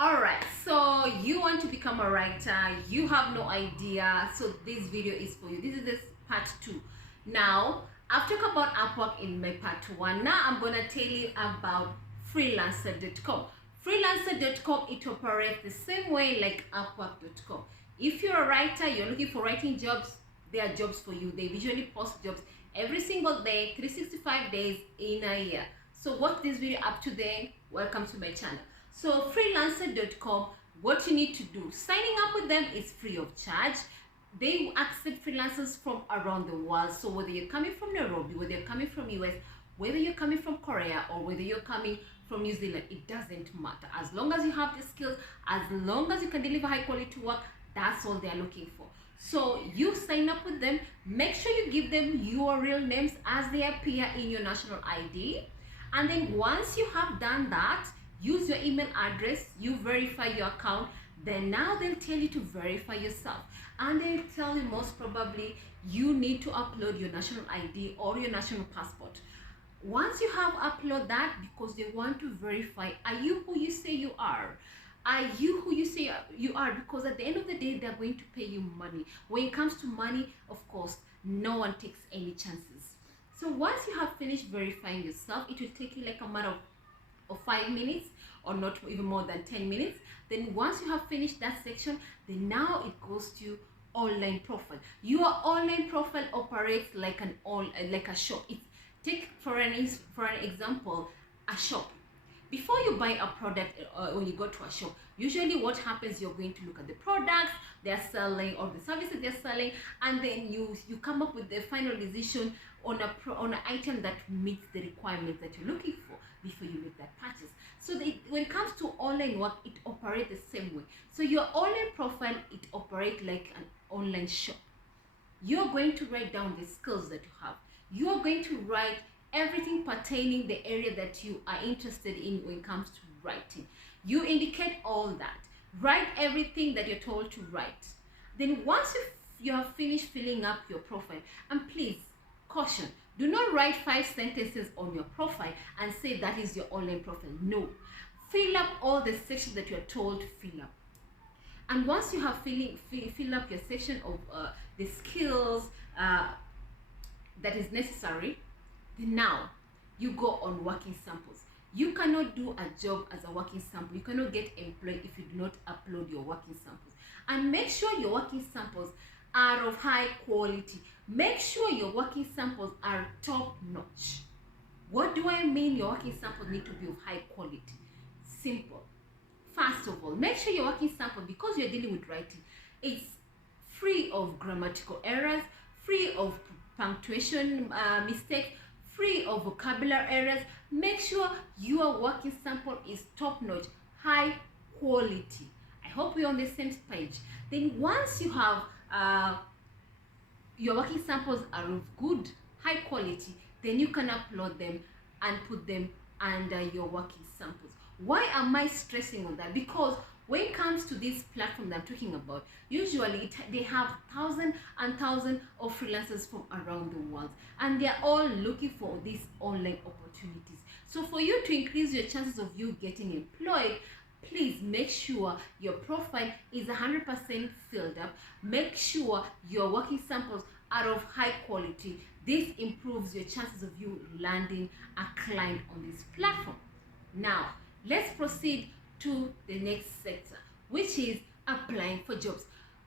All right, so you want to become a writer, you have no idea, so this video is for you. This is this part 2. Now I've talked about Upwork in my part 1. Now I'm gonna tell you about freelancer.com. Freelancer.com, it operates the same way like Upwork.com. If you're a writer, you're looking for writing jobs, there are jobs for you. They visually post jobs every single day, 365 days in a year. So watch this video up to then. Welcome to my channel. So freelancer.com, what you need to do, signing up with them is free of charge. They accept freelancers from around the world. So whether you're coming from Nairobi, whether you're coming from US, whether you're coming from Korea, or whether you're coming from New Zealand, it doesn't matter. As long as you have the skills, as long as you can deliver high quality work, that's all they're looking for. So you sign up with them, make sure you give them your real names as they appear in your national ID. And then once you have done that, use your email address, you verify your account, then now they'll tell you to verify yourself. And they'll tell you most probably you need to upload your national ID or your national passport. Once you have upload that, because they want to verify, are you who you say you are? Are you who you say you are? Because at the end of the day, they're going to pay you money. When it comes to money, of course, no one takes any chances. So once you have finished verifying yourself, it will take you like a matter of 5 minutes or not even more than 10 minutes. Then once you have finished that section, then now it goes to online profile. Your online profile operates like a shop. It's, take for an example, a shop. Before you buy a product, when you go to a shop, usually what happens, you're going to look at the products they're selling or the services they're selling, and then you come up with the final decision on an item that meets the requirements that you're looking for before you make that purchase. So when it comes to online work, it operates the same way. So your online profile, it operates like an online shop. You're going to write down the skills that you have. You're going to write everything pertaining the area that you are interested in when it comes to writing. You indicate all that. Write everything that you're told to write. Then once you have finished filling up your profile, and please, caution, do not write 5 sentences on your profile and say that is your online profile. No. Fill up all the sections that you're told to fill up. And once you have fill up your section of the skills that is necessary, then now you go on working samples. You cannot do a job as a working sample. You cannot get employed if you do not upload your working samples. And make sure your working samples are of high quality. Make sure your working samples are top notch. What do I mean your working samples need to be of high quality? Simple. First of all, make sure your working sample, because you're dealing with writing, it's free of grammatical errors, free of punctuation mistakes, free of vocabulary errors. Make sure your working sample is top notch, high quality. I hope we're on the same page. Then once you have your working samples are of good, high quality, then you can upload them and put them under your working samples. Why am I stressing on that? Because when it comes to this platform that I'm talking about, usually they have thousands and thousands of freelancers from around the world, and they're all looking for these online opportunities. So for you to increase your chances of you getting employed, please make sure your profile is 100% filled up. Make sure your working samples are of high quality. This improves your chances of you landing a client on this platform. Now, let's proceed to the next sector, which is applying for jobs.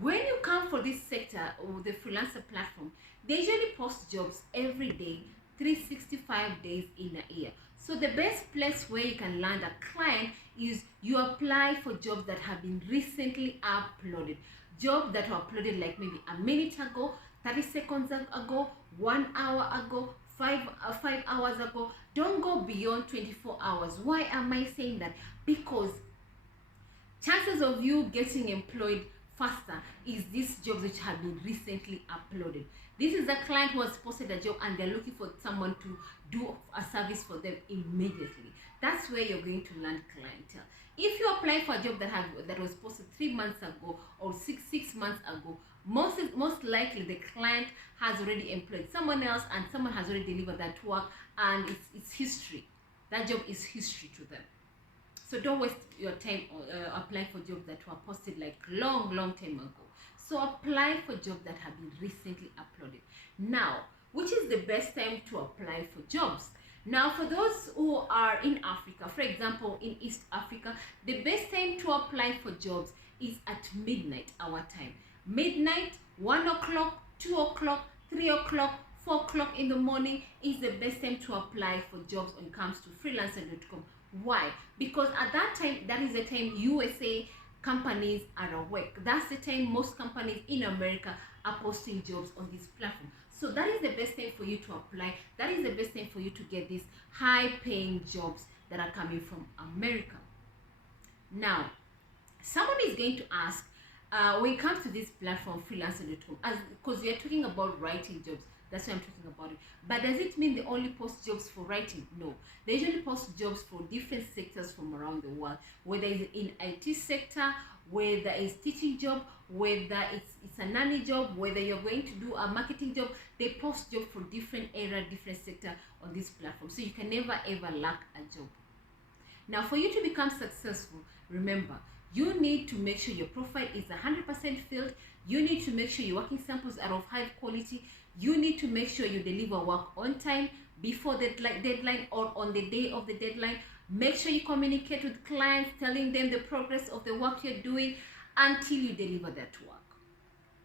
When you come for this sector or the freelancer platform, they usually post jobs every day, 365 days in a year. So the best place where you can land a client is you apply for jobs that have been recently uploaded. Jobs that were uploaded like maybe a minute ago, 30 seconds ago, 1 hour ago, 5 hours ago. Don't go beyond 24 hours. Why am I saying that? Because chances of you getting employed faster is these jobs which have been recently uploaded. This is a client who has posted a job and they're looking for someone to do a service for them immediately. That's where you're going to land clientele. If you apply for a job that was posted 3 months ago or six months ago, most likely the client has already employed someone else and someone has already delivered that work, and it's history. That job is history to them. So don't waste your time applying for jobs that were posted like long time ago. So apply for jobs that have been recently uploaded. Now, which is the best time to apply for jobs? Now, for those who are in Africa, for example, in East Africa, the best time to apply for jobs is at midnight our time. Midnight, 1 o'clock, 2 o'clock, 3 o'clock, 4 o'clock in the morning is the best time to apply for jobs when it comes to freelancer.com. Why? Because at that time, that is the time USA companies are awake. That's the time most companies in America are posting jobs on this platform. So that is the best time for you to apply. That is the best time for you to get these high paying jobs that are coming from America. Now, someone is going to ask, when it comes to this platform, freelancer.com, because we are talking about writing jobs, that's why I'm talking about it. But does it mean they only post jobs for writing? No. They usually post jobs for different sectors from around the world, whether it's in IT sector, whether it's teaching job, whether it's a nanny job, whether you're going to do a marketing job. They post jobs for different area, different sector on this platform. So you can never ever lack a job. Now, for you to become successful, remember, you need to make sure your profile is 100% filled. You need to make sure your working samples are of high quality. You need to make sure you deliver work on time, before the deadline or on the day of the deadline. Make sure you communicate with clients, telling them the progress of the work you're doing until you deliver that work.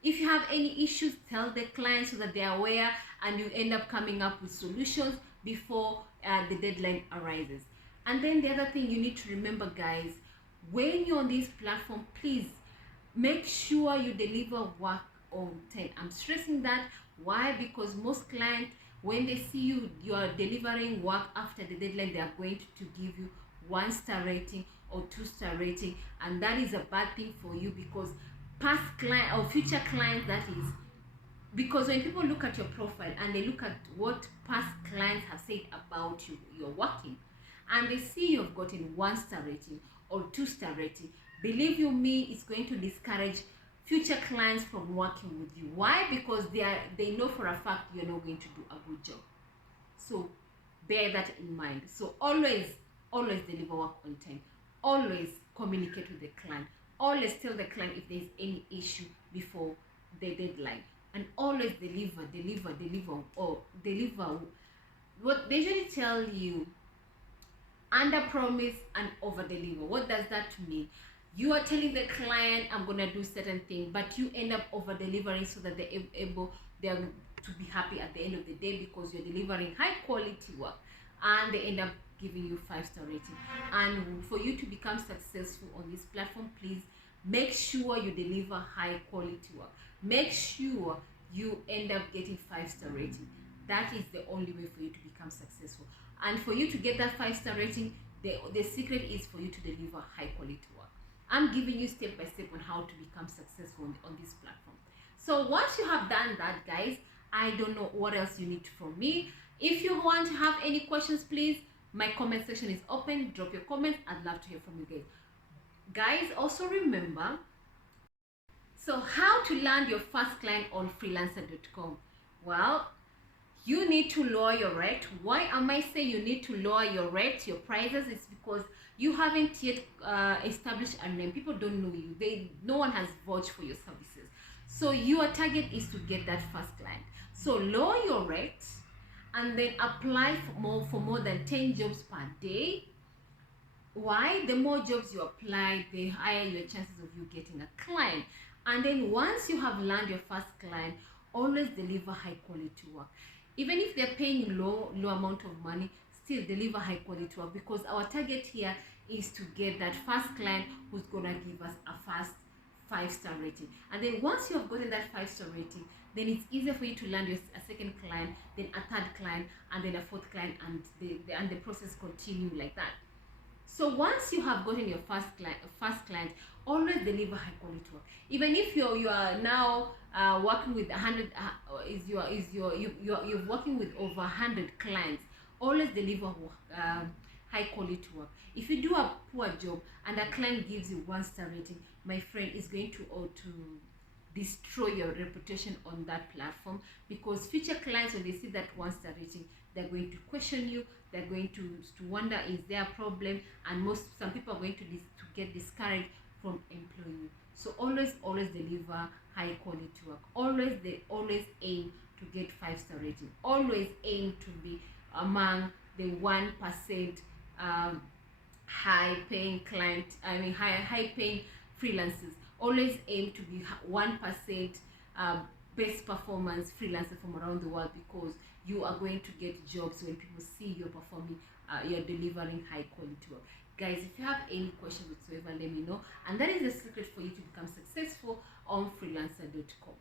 If you have any issues, tell the client so that they are aware and you end up coming up with solutions before the deadline arises. And then the other thing you need to remember, guys, when you're on this platform, please make sure you deliver work on time. I'm stressing that. Why? Because most clients, when they see you are delivering work after the deadline, they are going to give you 1-star rating or 2-star rating, and that is a bad thing for you, because past client or future clients, that is, because when people look at your profile and they look at what past clients have said about you, you're working, and they see you've gotten 1-star rating or 2-star rating, believe you me, it's going to discourage future clients from working with you. Why? Because they know for a fact you're not going to do a good job. So bear that in mind. So always deliver work on time. Always communicate with the client. Always tell the client if there's any issue before the deadline. And always deliver. What they usually tell you, under promise and over deliver. What does that mean? You are telling the client, I'm gonna do certain thing, but you end up over delivering so that they're to be happy at the end of the day, because you're delivering high quality work, and they end up giving you 5-star rating. And for you to become successful on this platform, please make sure you deliver high quality work. Make sure you end up getting 5-star rating. That is the only way for you to become successful. And for you to get that 5-star rating, the secret is for you to deliver high quality work. I'm giving you step by step on how to become successful on this platform. So once you have done that, guys, I don't know what else you need from me. If you want to have any questions, please, my comment section is open. Drop your comments. I'd love to hear from you guys. Also remember, so how to land your first client on freelancer.com? Well, you need to lower your rate. Why am I saying you need to lower your rate, your prices? It's because you haven't yet established a name. People don't know you. No one has vouched for your services. So your target is to get that first client. So lower your rate and then apply for more than 10 jobs per day. Why? The more jobs you apply, the higher your chances of you getting a client. And then once you have landed your first client, always deliver high quality work. Even if they're paying low amount of money, still deliver high quality work, because our target here is to get that first client who's gonna give us a first 5-star rating. And then once you have gotten that 5-star rating, then it's easier for you to land a second client, then a third client, and then a fourth client, and the process continue like that. So once you have gotten your first client, always deliver high quality work. Even if you are now working with 100, you're working with over 100 clients, always deliver high quality work. If you do a poor job and a client gives you 1-star rating, my friend, is going to destroy your reputation on that platform, because future clients, when they see that one-star rating, they're going to question you, they're going to wonder, is there a problem? And some people are going to get discouraged from employing you. So always deliver high quality work. Always aim to get 5-star rating. Always aim to be among the 1% high paying freelancers. Always aim to be 1% best performance freelancer from around the world, because you are going to get jobs when people see you're performing, you're delivering high quality work. Guys, if you have any questions whatsoever, let me know. And that is the secret for you to become successful on freelancer.com.